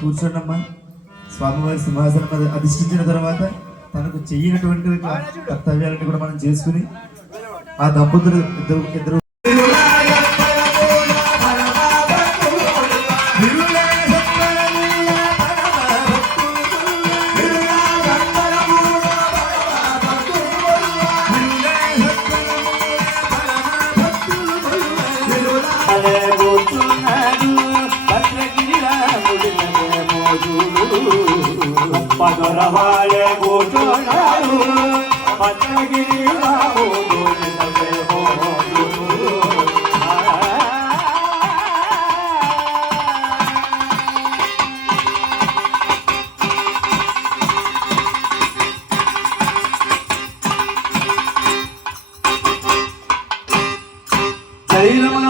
కూర్చోండమ్మా. స్వామివారి సింహాసనం మీద అధిష్ఠించిన తర్వాత తనకు చెయ్యినటువంటి కర్తవ్యాలను కూడా మనం చేసుకుని ఆ దంపతులు ఇద్దరు పదరవాలే కూర్చున్నాడు పచ్చగిరి శైలమ